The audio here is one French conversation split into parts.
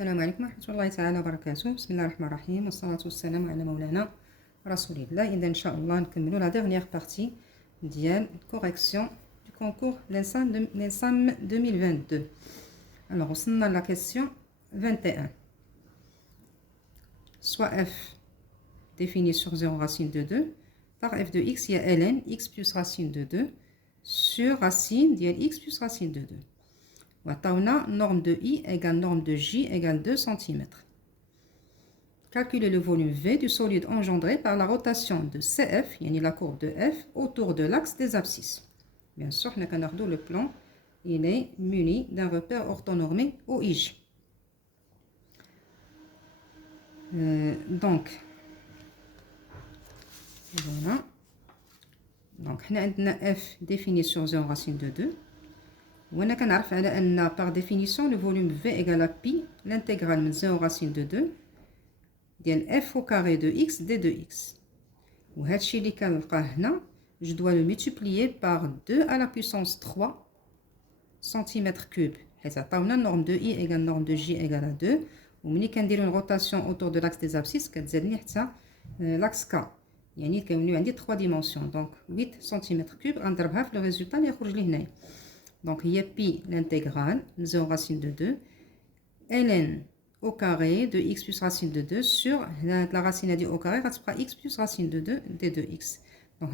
السلام عليكم ورحمة الله تعالى وبركاته. بسم الله الرحمن الرحيم والصلاة والسلام على مولانا رسول الله. إذا إن شاء الله نكملوا la dernière partie ديال correction du concours l'ENSAM 2022. Alors وصلنا la question 21. Soit f défini sur 0 racine de 2 par f de x, il y a ln x plus racine de 2 sur racine ديال x plus racine de 2. وعطاونا norme de I égale norme de J égale 2 cm. Calculer le volume V du solide engendré par la rotation de CF, yani la courbe de F, autour de l'axe des abscisses. Bien sûr, le plan il est muni d'un repère orthonormé OIJ. Donc, voilà. Donc, on a F défini sur 0 racine de 2. On a par définition le volume V égale à pi, l'intégrale de 0 racine de 2, f au carré de x d de x. Je dois le multiplier par 2 à la puissance 3 cm3. La norme de I égale norme de J égale à 2. On a une rotation autour de l'axe des abscisses, l'axe K. Il y a 3 dimensions, donc 8 cm3. On a le résultat. Donc, il y a pi l'intégrale, 0 racine de 2, ln au carré de x plus racine de 2 sur la racine au carré, x plus racine de 2 d de x. Donc,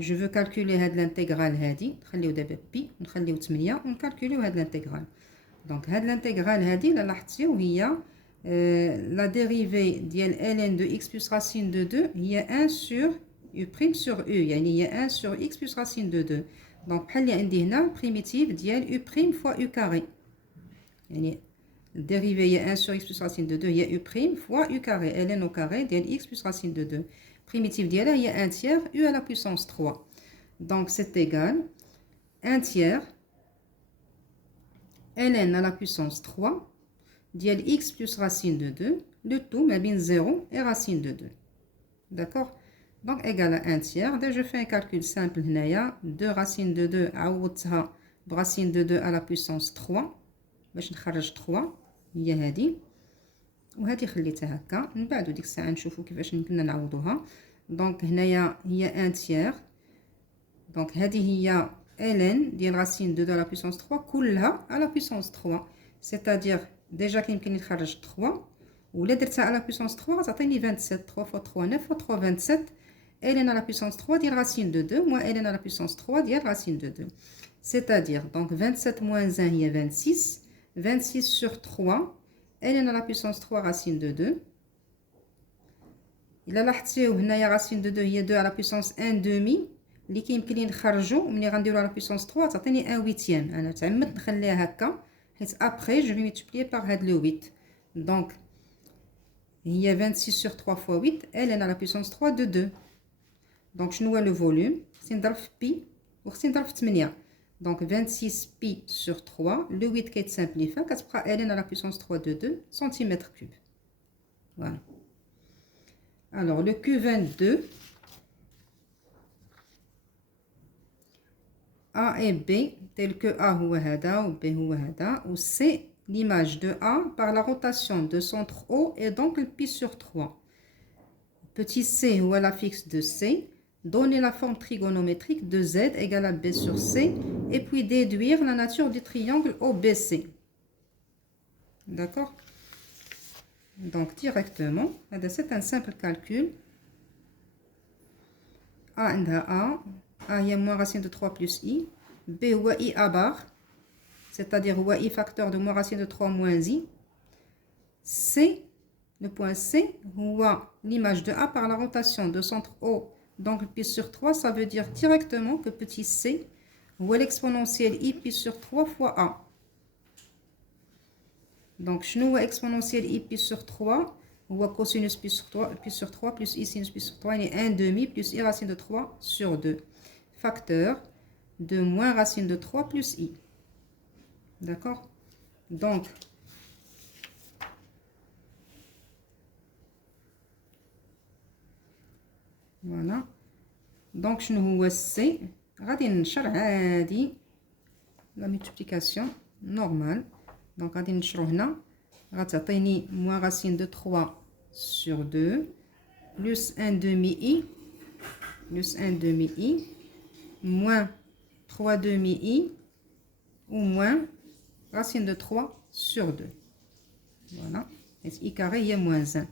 je veux calculer l'intégrale, on va pi, on calculer l'intégrale. Donc, l'intégrale, la dérivée de ln de x plus racine de 2, il y a 1 sur u' sur u, il y a 1 sur x plus racine de 2. Donc, il y a une primitive ديال u' fois u carré. يعني dérivée, il y a 1 sur x plus racine de 2, il y a u' fois u carré. ln au carré ديال x plus racine de 2. Primitive ديالها, il y a 1 tiers u à la puissance 3. Donc, c'est égal 1 tiers ln à la puissance 3 ديال x plus racine de 2, le tout, mais bien 0 et racine de 2. D'accord? Donc, égal à 1 tiers. Déjà, je fais un calcul simple. 2 racines de 2 à racine de 2 à la puissance 3. باش نخرج 3 هي هذه وهذه خليتها هكا. من بعد ديك الساعه نشوفوا كيفاش يمكننا نعوضوها. دونك هنايا هي 1 tiers. دونك هذه هي ln ديال racine de 2 à la puissance 3 كلها à la puissance 3. C'est-à-dire déjà كيمكن نخرج 3 ولا درتها à la puissance 3 غتعطيني 27. 3 fois 3 9 fois 3 27. ln à la puissance 3 ديال racine de 2 moins ln à la puissance 3 ديال racine de 2. C'est-à-dire, donc 27 moins 1, il y a 26. 26 sur 3, ln à la puissance 3 racine de 2. Il a l'article où il y a racine de 2, il y a 2 à la puissance 1 demi. اللي كيمكن نخرجوا وملي غنديروا على puissance 3 تعطيني 1 huitième. انا تعمدت نخليها هكا حيت après je vais multiplier par هاد le 8. Donc il y a 26 sur 3 fois 8, ln à la puissance 3 de 2. Donc je vois le volume, c'est نضرب في pi وخصني نضرب في 8. Donc 26 pi sur 3, le 8 qui est simplifié, ln à la puissance 3 de 2 cm3. Voilà. Alors le Q22, A et B, tel que A ou hada ou B ou hada, ou C, l'image de A par la rotation de centre O et donc le pi sur 3. Petit c ou à la fixe de C, donner la forme trigonométrique de Z égale à B sur C et puis déduire la nature du triangle OBC. D'accord? Donc directement, c'est un simple calcul. A il y a moins racine de 3 plus I. B ou I à barre, c'est-à-dire ou I facteur de moins racine de 3 moins I. C, le point C, ou l'image de A par la rotation de centre O. Donc, pi sur 3, ça veut dire directement que petit c, ou l'exponentielle i pi sur 3 fois a. Donc, je nous exponentielle i pi sur 3, ou cosinus pi sur 3 plus i sinus pi sur 3, il est 1 demi plus i racine de 3 sur 2. Facteur de moins racine de 3 plus i. D'accord? Donc, voilà. Donc, je nous C. غادي نشر عادي la multiplication normale Donc غادي نشرو هنا غتعطيني moins racine de 3 sur 2 plus 1 demi-i moins 3 demi-i ou moins racine de 3 sur 2. Voilà. Et i carré هي moins 1.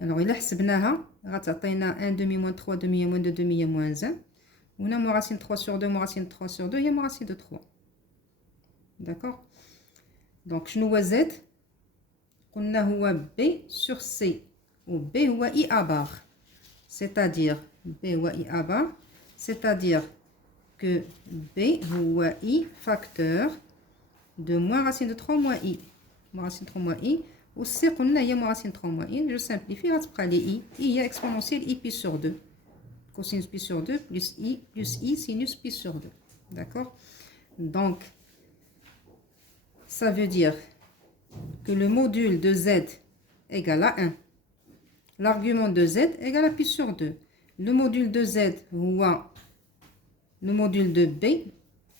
Alors إلا حسبناها غتعطينا 1 demi moins 3 demi moins 2 demi هي moins 1. وهنا moins racine 3 sur 2 moins racine 3 sur 2 هي moins racine de 3. D'accord. Donc شنو هو z؟ قلنا هو b sur c و b هو i à barre. C'est-à-dire b هو i à barre. C'est-à-dire que b هو i facteur de moins racine de 3 moins i. Moins racine de 3 moins i. Ou c قلنا هي moins racine de 3 moins i. Je simplifie غتبقى لي i. I هي exponentielle i pi sur 2. Cosinus pi sur 2 plus i sinus pi sur 2. D'accord. Donc ça veut dire que le module de z égale à 1. L'argument de z égale à pi sur 2. Le module de z ou le module de b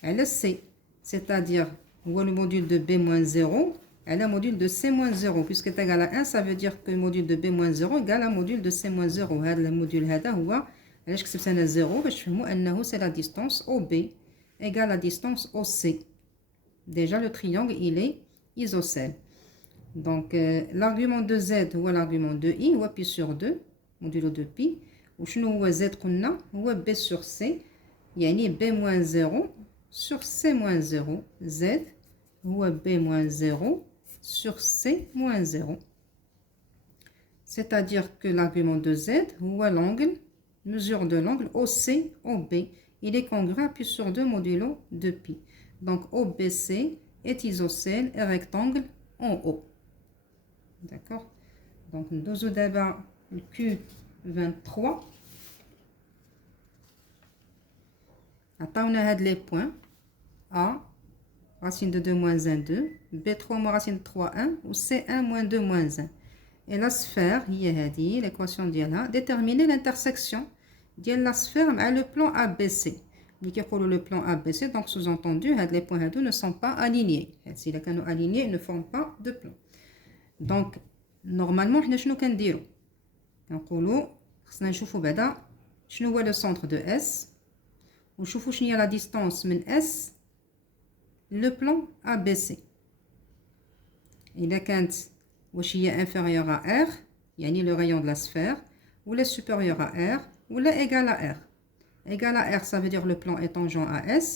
elle est c. C'est-à-dire le module de b moins 0 elle est le module de c moins 0. Puisque est égal à 1, ça veut dire que le module de b moins 0 égale à module de c moins 0. Le module هذا هو علاش كتبت 0 باش تفهموا أنه c'est la distance OB égale la distance OC. Déjà le triangle il est isocèle. Donc l'argument de z هو l'argument de i هو pi sur 2 modulo de pi. وشنو هو z قلنا هو b sur c يعني b moins 0 sur c moins 0. z هو b moins 0 sur c moins 0. C'est-à-dire que l'argument de z هو l'angle, mesure de l'angle OC OB. Il est congruent à pi sur 2 modulo de pi. Donc OBC est isocèle et rectangle en haut. D'accord. Donc nous avons d'abord le Q23. عطاونا هاد les points A racine de 2 moins 1 2 B3 moins racine de 3 1 ou C1 moins 2 moins 1. Et la sphère هي هذه l'équation ديالها déterminer l'intersection ديال la sphère مع le plan ABC. اللي كيقولوا le plan ABC donc sous-entendu هاد les points هادو ne sont pas alignés. Si ils كانوا alignés ils ne forment pas de plan. Donc normalement حنا شنو كنديروا كنقولوا خصنا نشوفوا بعدا شنو هو le centre de S ونشوفوا شنو هي la distance من S le plan ABC. إذا كانت واش هي inférieure à R يعني le rayon de la sphère ou la supérieure à R ou la égale à R. Égal à R ça veut dire le plan est tangent à S.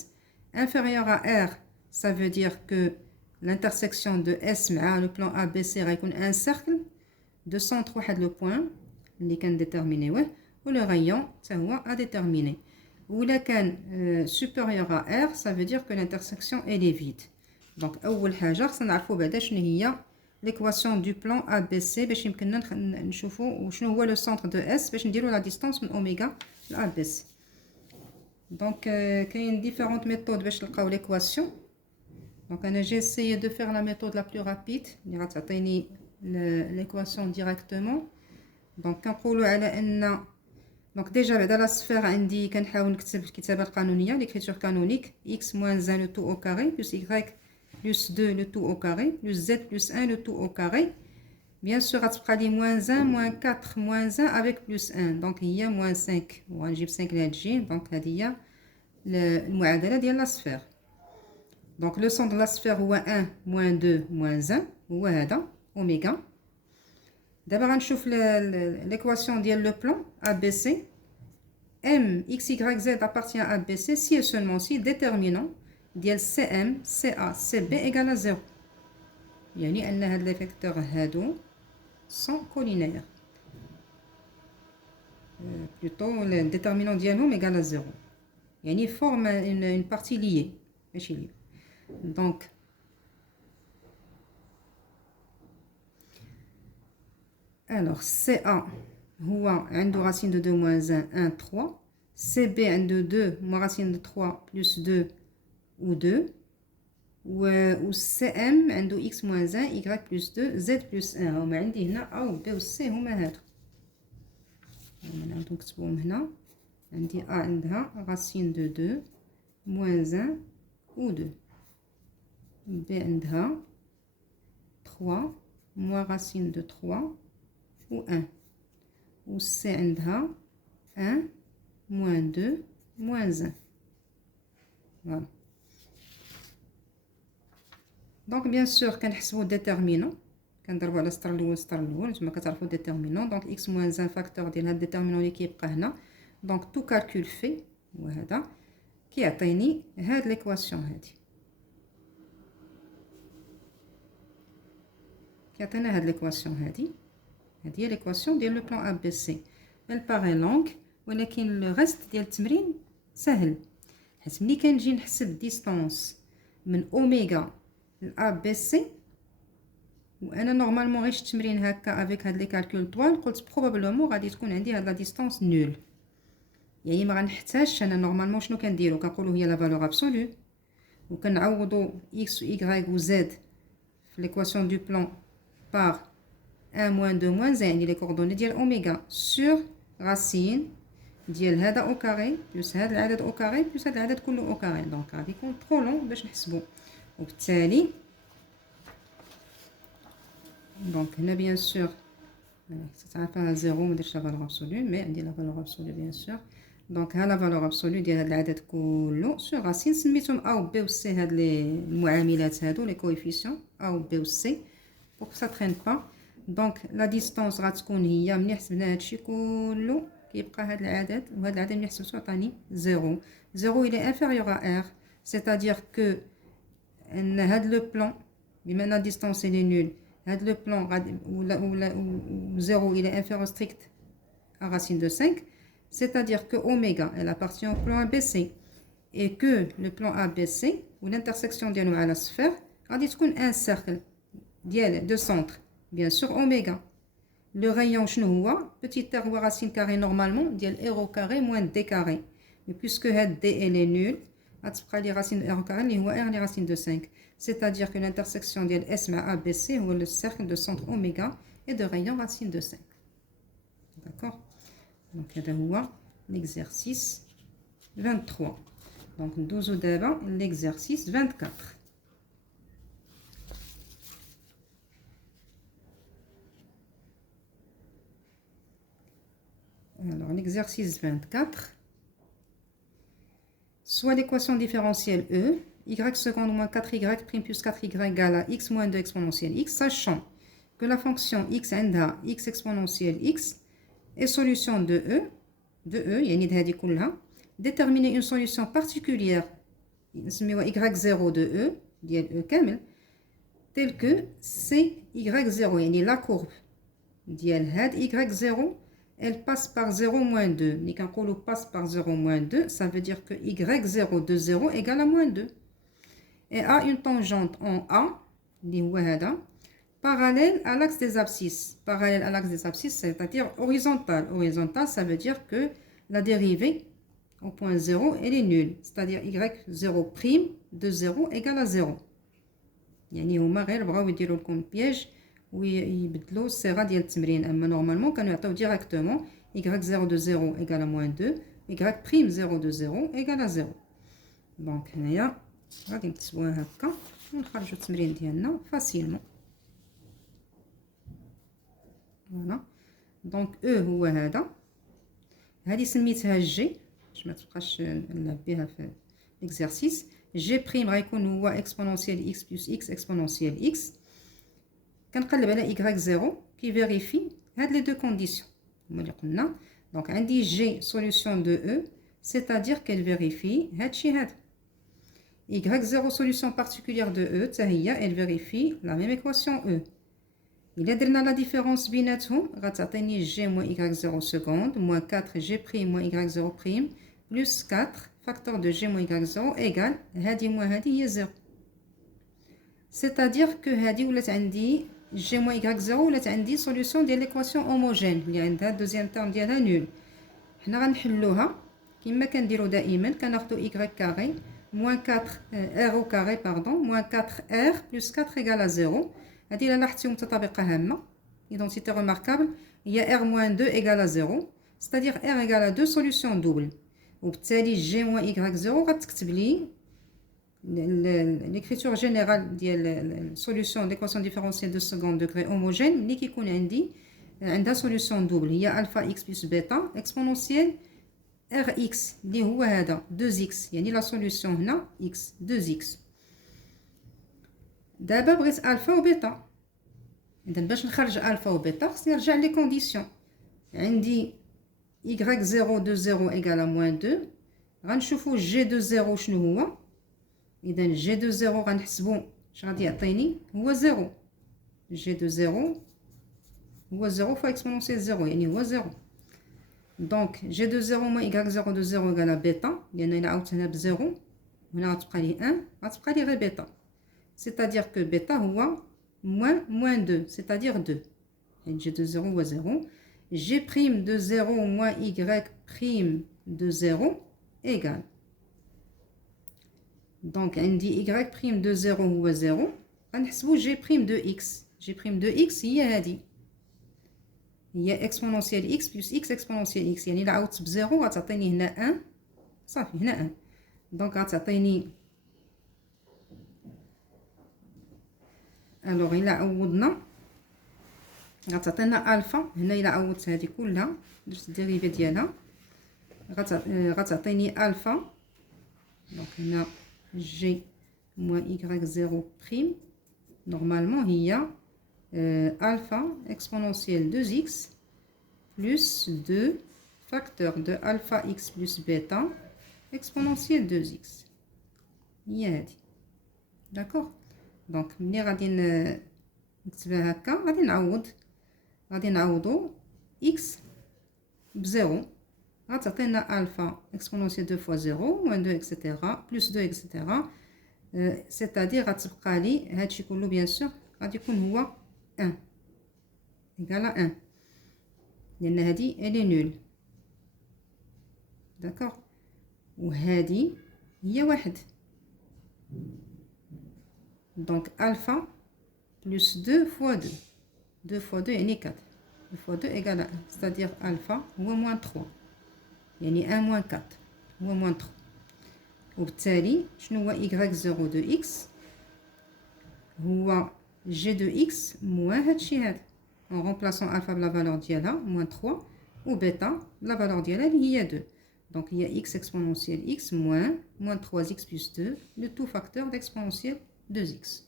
Inférieur à R ça veut dire que l'intersection de S مع le plan ABC غيكون un cercle de centre واحد le point اللي كان déterminé ou le rayon ça هو à déterminer. Ou là كان supérieur à R ça veut dire que l'intersection elle est vide. Donc أول حاجة خصنا نعرفوا بعدا شنو هي l'équation du plan ABC باش يمكننا نشوفوا وشنو هو le centre de S باش نديروا la distance من أوميغا ل ABC. Donc كاين différentes méthodes باش نلقاو l'équation. Donc j'ai essayé de faire la méthode la plus rapide اللي غتعطيني l'équation directement. Donc كنقولوا على ان donc déjà بعدا la sphère عندي كنحاول نكتب الكتابه القانونيه l'écriture canonique x moins 1 le tout au carré plus y plus 2 le tout au carré plus z plus 1 le tout au carré. Bien sûr غتبقى لي moins 1 moins 4 moins 1 avec plus 1 donc هي moins 5 وغنجيب 5 اللي غتجي donc هذه هي المعادله ديال la sphère. Donc le centre de la sphère هو 1 moins 2 moins 1 هو هذا اوميغا. دابا غنشوف l'équation ديال le plan ABC. M x y z appartient à ABC si et seulement si déterminant ديال CM CA CB égale à 0. يعني أن هاد les vecteurs هادو sont collinaires. Plutôt le déterminant ديالهم égale à 0. يعني forme une partie liée ماشي liée. Donc alors CA هو عنده racine de 2 moins 1 1 3 CB عنده 2 moins racine de 3 plus 2 ou 2 و CM عنده x moins 1 y plus 2 z plus 1. هما عندي هنا A و B و C هما هادو نعاودو نكتبوهم هنا. عندي A عندها racine de 2 moins 1 ou 2 B عندها 3 moins racine de 3 ou 1. Ou C عندها 1 moins 2 moins 1. Voilà. Donc bien sûr كنحسبوا déterminant كنضربوا على السطر الاول السطر الاول نتوما كتعرفوا déterminant. Donc x moins 1 فاكتور ديال هاد déterminant اللي كيبقى هنا. Donc tout calcul fait وهذا كيعطيني هاد ليكواسيون هادي. كيعطينا هاد ليكواسيون هادي. هادي هي ليكواسيون ديال لو بلان ا بي سي. elle paraît longue ولكن لو ريست ديال التمرين سهل. حيت ملي كنجي نحسب ديستانس من اوميغا ل بي سي وانا نورمالمون غير شفت التمرين هكا افيك هاد لي كالكول طوال قلت بروبابلومون غادي تكون عندي هاد لا ديستانس نول. يعني ما غنحتاجش انا نورمالمون شنو كنديرو كنقولوا هي لا فالور ابسولو وكنعوضوا x و y و z في ليكواسيون دو بلان بار 1 moins 2 moins 1 يعني لي كوردوني ديال اوميغا سور راسين ديال هذا او كاري بلس هذا العدد او كاري بلس هذا العدد كله او كاري. دونك غادي يكون ترو لون باش نحسبو. وبالتالي دونك هنا بيان سور تعرفها زيرو مديرش لا فالور ابسولو مي عندي لا فالور ابسولو بيان سور. دونك ها لا فالور ابسولو ديال هاد العدد كله سور راسين سميتهم ا و بي و سي. هاد لي المعاملات هادو لي كويفيسيون ا و بي و سي بوغ سا ترين با. دونك لا ديستانس غتكون هي ملي حسبنا هادشي كله كيبقى هاد العدد وهاد العدد ملي حسبتو عطاني زيرو. زيرو إلي انفيريور ا ار سيتادير كو ان هاد لو بلان بما ان لا ديستانس إلي نول هاد لو بلان غادي ولا زيرو إلي انفيريور ستريكت ا راسين دو 5. C'est-à-dire que oméga elle appartient au plan ABC et que le plan ABC ou l'intersection ديالو على sphère غادي تكون un cercle ديال de centre bien sûr oméga. Le rayon شنو هو petit r هو racine carrée normalement ديال r au carré moins d carré. Mais puisque هاد d elle est nulle غتبقى لي racine de r au carré اللي هو r les racines de 5. C'est-à-dire que l'intersection ديال S مع ABC هو le cercle de centre oméga et de rayon racine de 5. D'accord. Donc هذا هو l'exercice 23. Donc ندوزو دابا l'exercice 24. Alors l'exercice 24, soit l'équation différentielle E, y seconde moins 4y prime plus 4y égale à x moins 2 exponentielle x, sachant que la fonction x عندها x exponentielle x et solution de E يعني هذه كلها déterminer une solution particulière نسميوها y0 de E ديال E كامل tel que CY0 يعني la courbe ديال هاد y0 elle passe par 0 moins 2. Ni quand on passe par 0 moins 2, ça veut dire que y0 de 0 égale à moins 2. Et a une tangente en A, parallèle à l'axe des abscisses. Parallèle à l'axe des abscisses, c'est-à-dire horizontale. Horizontale, ça veut dire que la dérivée au point 0, elle est nulle. C'est-à-dire y0' de 0 égale à 0. يعني هما غير بغاو يديروا لكم بياج ويبدلوا الصيغه ديال التمرين. اما نورمالمون كانوا يعطيو ديريكتومون y0 de 0 égale à moins 2 y'0 de 0 égale à 0. دونك هنايا غادي نكتبوها هكا ونخرجوا التمرين ديالنا فاسيلمون. فوالا دونك او هو هذا. هذه سميتها جي باش ما تبقاش نلعب بها في ليكزارسيس. جي بريم غيكون هو اكسبونونسيال اكس بلس اكس اكسبونونسيال اكس. كنقلب على y0 كي فيريفي هاد لي دو كونديسيون هما اللي قلنا. دونك عندي جي سوليوشن دو او c'est-à-dire qu'elle vérifie هادشي هذا. y0 solution particulière de E حتى هي elle vérifie la même équation E. إلا درنا لا ديفيرونس بيناتهم غتعطيني g moins y0 seconde moins 4 g prime moins y0 prime plus 4 facteur de g moins y0 égale هادي moins هادي هي 0. c'est-à-dire que هادي ولات عندي g moins y0 ولات عندي solution ديال l'équation homogène اللي عندها deuxième terme ديالها nul. حنا غنحلوها كما كنديرو دائما كناخدو y carré moins 4 r au carré pardon moins 4r plus 4 égale à 0. هادي الا لاحظتيو متطابقه هامه identité remarquable هي r moins 2 égale à 0 c'est-à-dire r égale à 2 solution double. وبالتالي g moins y0 غتكتب لي l'écriture générale de la solution d'équation différentielle de second degré homogène اللي كيكون عندها solution double هي alpha x plus bêta exponentielle rx اللي هو هذا 2x يعني la solution هنا x 2x. دابا بغيت الفا وبيتا، اذا باش نخرج الفا وبيتا خصني نرجع لي كونديسيون. عندي y0 دو 0 ايكال موان 2. غنشوفو جي دو 0 شنو هو. اذا جي دو 0 غنحسبو اش غادي يعطيني هو 0. جي دو 0 هو 0 فوا اكسبونونسيال 0 يعني هو 0. دونك جي دو 0 موان y0 دو 0 ايكال بيتا، لان الا عاودت هنا بزيرو هنا غتبقى لي 1 غتبقى لي غير بيتا. C'est-à-dire que bêta هو moins 2, c'est-à-dire 2. Et g de 0 هو 0. G prime de 0 moins y prime de 0 égale. Donc, عندي y prime de 0 هو 0. غنحسبو g prime de x. g prime de x هي هادي. هي exponentielle x plus x exponentielle x. يعني إلا عاودت بزيرو غتعطيني هنا 1. صافي هنا 1. Donc غتعطيني الوغ إلا عوضنا غتعطينا الفا. هنا إلا عوضت هذه كلها درت الديريفي ديالها غتعطيني الفا. دونك هنا جي موان إيكغيك زيرو بريم نورمالمون هي الفا اكسبونونسيال 2x بلس 2 فاكتور دو الفا x بلس بيتا اكسبونونسيال 2x هي هذه. داكوغ. دونك ملي غادي نكتبها هكا غادي نعوضو اكس بزيرو غتعطينا الفا اكسبونونسيال 2 فوا 0 موان 2 اكسيتيرا بلس 2 اكسيتيرا. سيتادير غتبقى لي هادشي كله بيان سور غادي يكون هو 1 ايكال 1 لان هادي الي نول. داكوغ. وهادي هي 1. Donc alpha plus 2 fois 2. 2 fois 2 يعني 4. 2 fois 2 égale 1. C'est-à-dire alpha هو moins 3. يعني 1 moins 4 هو moins 3. وبالتالي شنو هو y0 de x هو g de x moins هادشي هذا. En remplaçant alpha بلا فالور ديالها moins 3 و بيتا بلا فالور ديالها اللي هي 2. Donc هي x exponentielle x moins 3x plus 2 le tout facteur d'exponentielle 2x.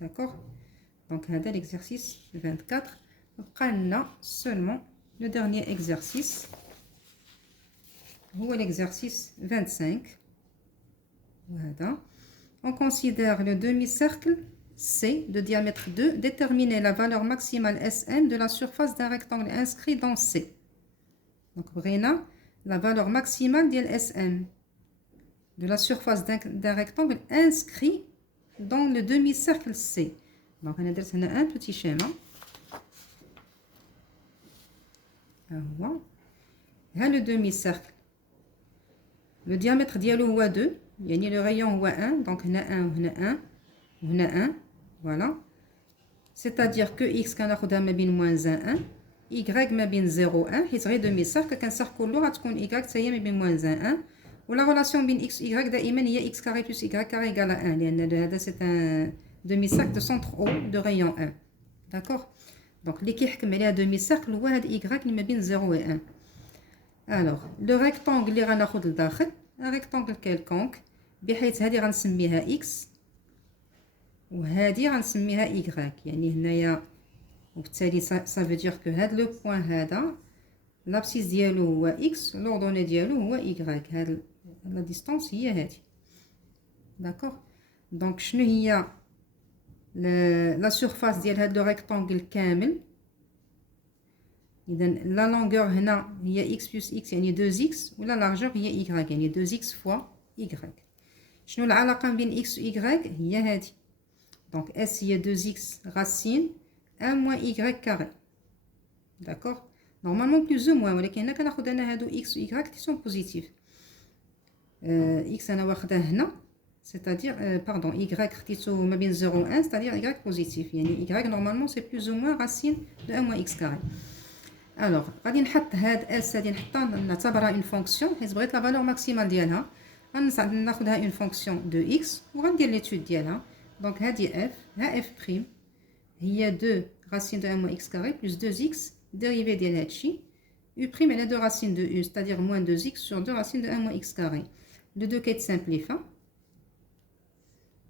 D'accord. Donc, c'est l'exercice 24. Prenons seulement le dernier exercice. Ou l'exercice 25. Voilà. On considère le demi-cercle C de diamètre 2. Déterminer la valeur maximale Sm de la surface d'un rectangle inscrit dans C. Donc, Brena, la valeur maximale de Sm de la surface d'un rectangle inscrit dans le demi-cercle C. Donc, on a un petit schéma. Voilà. Le demi-cercle. Le diamètre dialogue est 2. Il y a le rayon 1. Donc, on a 1, on a 1, on a 1. Voilà. C'est-à-dire que x can a moins 1, 1. Y ma bin 0, 1. Il serait demi-cercle. Quand cercle va y ça y est ma moins 1, 1. Ou la relation bin x, y, d'aimen, il y a x carré plus y carré égale à 1. C'est un demi-cercle de centre haut de rayon 1. D'accord. Donc, l'équipe qui met à demi-cercle, y qui met bien 0 et 1. Alors, le rectangle اللي غناخد لداخل un rectangle quelconque بحيث هذه غنسميها x وهذه غنسميها y. يعني هنايا وبالتالي ça veut dire que هذا لو بوين هذا l'abscisse ديالو هو x l'ordonnée ديالو هو y. هاد لا ديستانس هي هذه. داكوغ. دونك شنو هي لا سورفاس ديال هاد لو ريكتانغل كامل. اذا لا لونغور هنا هي x plus x يعني 2x ولا لارجور هي y يعني 2x fois y. شنو العلاقه بين x و y هي هذه. دونك s هي 2x racine 1 moins y carré. داكوغ. نورمالمون بلوز او موان ولكن هنا كناخذ انا هادو x و y qui sont positifs. x انا واخداه هنا c'est-à-dire pardon y خديتو ما بين 0 و 1 c'est-à-dire y positif يعني y normalement c'est plus ou moins racine de 1 moins x carré. alors غادي نحط هاد s غادي نحطها نعتبرها une fonction حيت بغيت لا فالور ماكسيمال ديالها غناخدها une fonction de x وغندير l'étude ديالها. Donc هذه f ها f prime هي 2 racine de 1 moins x carré plus 2x dérivée ديال هادشي u prime elle est 2 racines de u, c'est-à-dire moins 2x sur 2 racines de 1 moins x carré. Le 2 كيتسامبليفا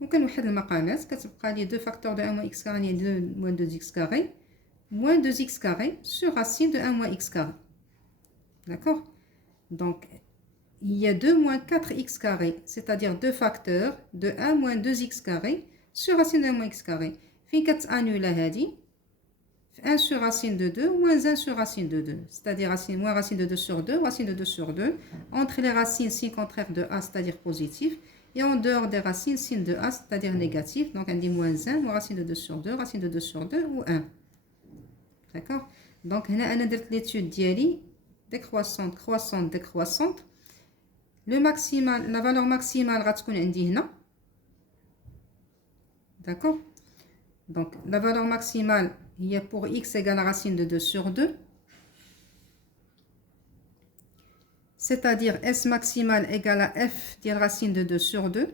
وكنوحد المقامات كتبقى لي 2 facteurs de 1 moins x carré 2 moins 2x carré moins 2x carré sur racine de 1 moins x carré. D'accord? Donc il y a 2 moins 4x carré, c'est-à-dire 2 facteurs de 1 moins 2x carré sur racine de 1 moins x carré. Fin كتانولا هادي 1 sur racine de 2 moins 1 sur racine de 2, c'est-à-dire moins racine de 2 sur 2, racine de 2 sur 2. Entre les racines, signe contraire de a, c'est-à-dire positif. Et en dehors des racines, signe de a, c'est-à-dire négatif. Donc on dit moins 1, moins racine de 2 sur 2, racine de 2 sur 2 ou 1. D'accord? Donc là, on a l'étude d'Yali, décroissante, croissante, décroissante. Le maximal, la valeur maximale, d'accord? Donc la valeur maximale, il y a pour x égale à racine de 2 sur 2. C'est-à-dire S maximale égale à f de racine de 2 sur 2.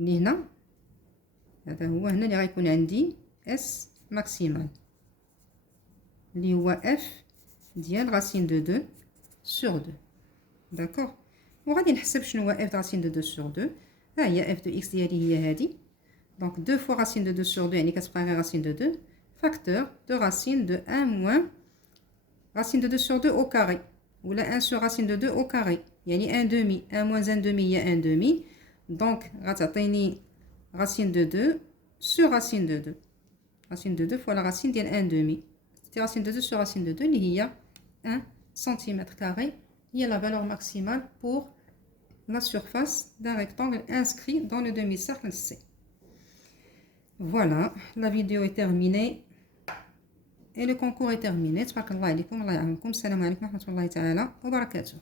هنا هذا هو هنا اللي غيكون عندي S maximale اللي هو f ديال racine de 2 sur 2. D'accord? وغادي نحسب شنو هو f de racine de 2 sur 2. ها هي f de x ديالي هي هذه. Donc 2 fois racine de 2 sur 2 يعني كتبقى غير racine de 2 facteur de racine de 1 moins racine de 2 sur 2 au carré ou la 1 sur racine de 2 au carré يعني 1 demi 1 moins 1 demi هي 1 demi donc غتعطيني racine de 2 sur racine de 2 racine de 2 fois la racine ديال 1 demi c'est racine de 2 sur racine de 2 اللي هي 1 cm carré هي la valeur maximale pour la surface d'un rectangle inscrit dans le demi-cercle C. Voilà, la vidéo est terminée et le concours est terminé. Tabarakallah alaykoum, Allah ya'awnkoum. Salam alaykoum wa rahmatullahi ta'ala wa barakatuh.